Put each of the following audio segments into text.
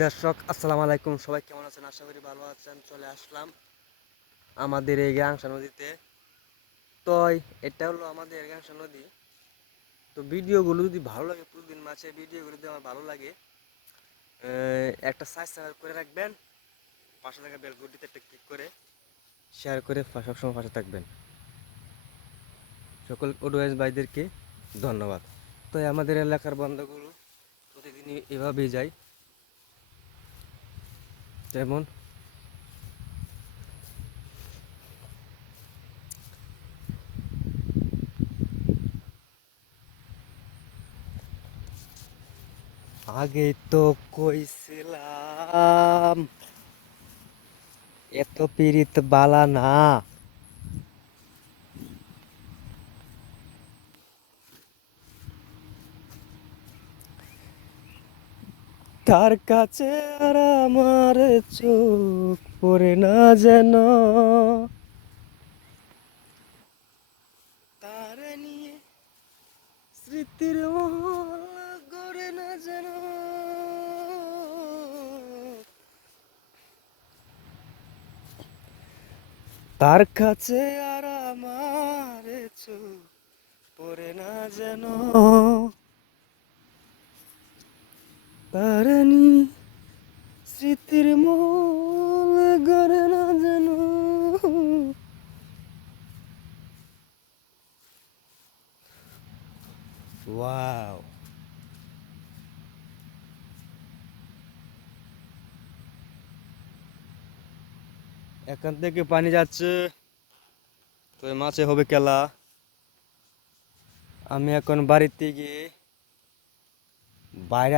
দর্শক আসসালামু আলাইকুম, সবাই কেমন আছেন? আশা করি ভালো আছেন। চলে আসলাম আমাদের এই গাংসা নদীতে। তো এটা হলো আমাদের গাংসা নদী। তো ভিডিওগুলো যদি ভালো লাগে, প্রতিদিন মাছের ভিডিওগুলো যদি আমার ভালো লাগে, একটা সাবস্ক্রাইব করে রাখবেন, পাশে থাকা বেল ঘন্টিতে একটা ক্লিক করে শেয়ার করে সবসময় পাশে থাকবেন। সকল অডিয়েন্স ভাইদেরকে ধন্যবাদ। তো আমাদের এলাকার বন্ধগুলো প্রতিদিনই এভাবেই যায়। যেমন আগে তো কইছিলাম এত পিরিত বালা না। তার কাছে আর আমার চোখ পড়ে না যেন, তার নিয়ে স্মৃতির মহল গড়ে না যেন। তার কাছে আর আমার চোখ পড়ে না যেন, তার নিয়ে স্মৃতির মহল গড়ে না যেন। ওয়াও, এখান থেকে পানি যাচ্ছে, তো এই মাছে হবে খেলা। আমি এখন বাড়িতে গিয়ে বাইরে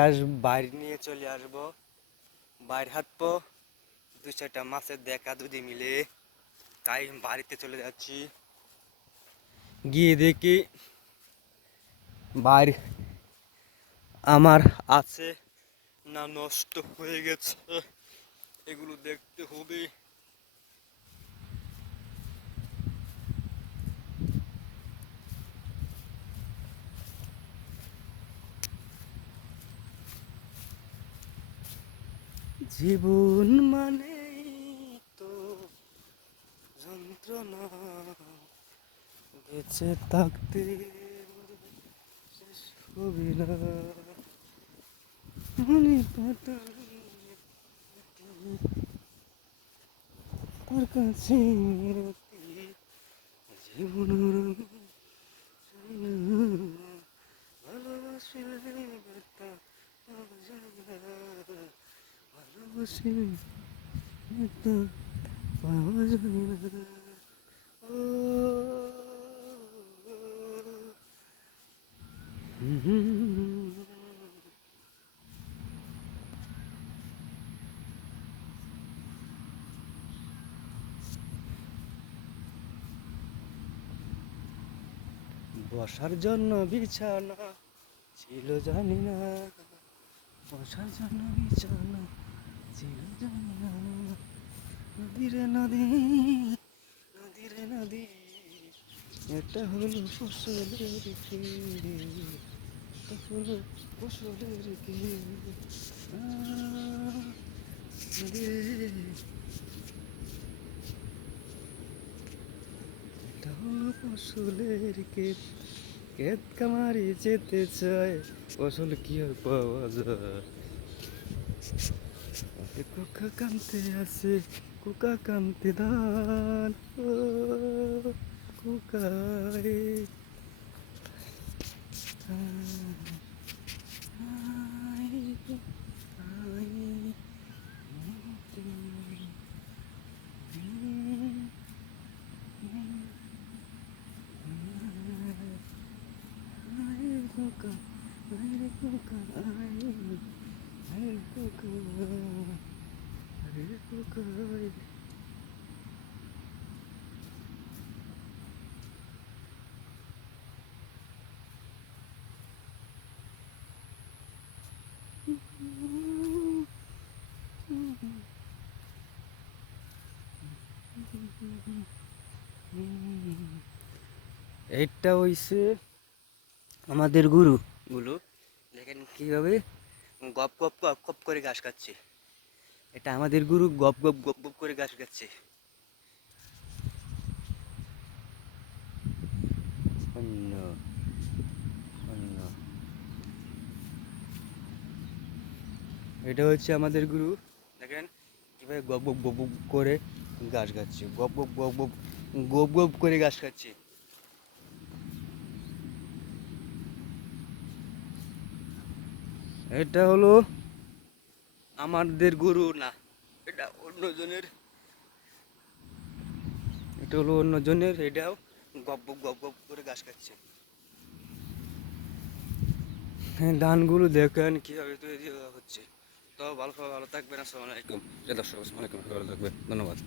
নিয়ে চলে আসবো, বাইরে হাঁটবো, দু চারটা মাছের দেখা দুদি মিলে। তাই বাড়িতে চলে যাচ্ছি, গিয়ে দেখি বাইরে আমার আছে না নষ্ট হয়ে গেছে, এগুলো দেখতে হবে। জীবন মানে তো যন্ত্রণা, বেঁচে থাকতে শেষ হবে না, মনে পাতা তোর কাছে মিনতি, জীবন ভালোবাসলে ব্যথা পাওয়া যায় না, ভালোবাসলে ব্যথা পাওয়া যায় না। ও বসার জন্য বিছানা ছিল জানি না, বসার জন্য বিছানা ছিল জানি না। নদীরে নদী, নদীরে নদী, এটা হলো ফসলের খেত, এটা হলো ফসলের খেত। নদীরে, এটা হলো ফসলের ক্ষেত, ক্ষেত কামারি যেতে চায়, ফসল কি আর পাওয়া যায়? কোকা কান্তে আছে, কোকা কান্তে ধান, ও কোকারে। এইটা হইছে আমাদের গুরু গুলো, দেখেন কিভাবে গপ গপ গপ গপ করে ঘাস খাচ্ছে। এটা আমাদের গরু গপ গপ গপ গপ করে ঘাস খাচ্ছে। অন্য অন্য এটা হচ্ছে আমাদের গরু। দেখেন কিভাবে গপ গপ গপ গপ করে ঘাস খাচ্ছে, গপ গপ গপ গপ গপ গপ করে ঘাস খাচ্ছে। এটা হলো আমাদের গরু না, এটা অন্যজনের। এটা হলো অন্যজনের, এটাও গপ গপ গপ গপ করে ঘাস খাচ্ছে। হ্যাঁ, ধানগুলো দেখেন কিভাবে তৈরি হচ্ছে। তো ভালো থাকবেন। আসসালামু আলাইকুম। দর্শক আসসালামু আলাইকুম, ভালো থাকবেন, ধন্যবাদ।